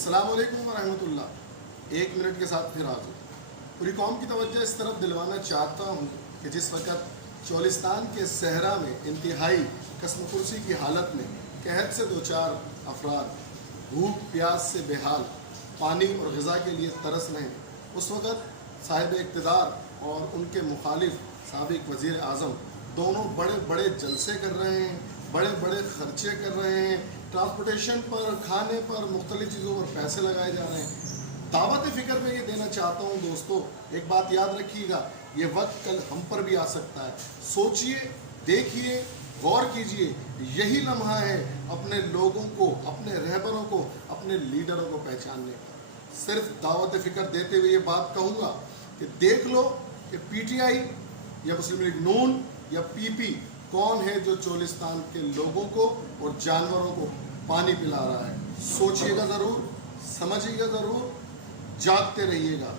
अस्सलाम वालेकुम वरहमतुल्लाह। एक मिनट के साथ फिर हाजिर। पूरी कौम की तवज्जो इस तरफ दिलवाना चाहता हूँ कि जिस वक़्त चोलिस्तान के सहरा में इंतहाई कसमकुर्सी की हालत में कहत से दो चार अफराद भूख प्यास से बेहाल पानी और ग़िज़ा के लिए तरस रहे हैं, उस वक़्त साहिब इक़्तिदार और उनके मुखालिफ साबिक़ वज़ीर आज़म दोनों बड़े बड़े जलसे कर रहे हैं, बड़े बड़े ख़र्चे कर रहे हैं, ट्रांसपोर्टेशन पर, खाने पर, मुख्तलिफ़ चीज़ों पर पैसे लगाए जा रहे हैं। दावत फ़िक्र में ये देना चाहता हूँ दोस्तों, एक बात याद रखिएगा, ये वक्त कल हम पर भी आ सकता है। सोचिए, देखिए, गौर कीजिए, यही लम्हा है अपने लोगों को, अपने रहबरों को, अपने लीडरों को पहचानने का। सिर्फ दावत फ़िक्र देते हुए ये बात कहूँगा कि देख लो कि PTI या मुस्लिम लीग नून या PP कौन है जो चोलिस्तान के लोगों को और जानवरों को पानी पिला रहा है। सोचिएगा ज़रूर, समझिएगा ज़रूर, जागते रहिएगा।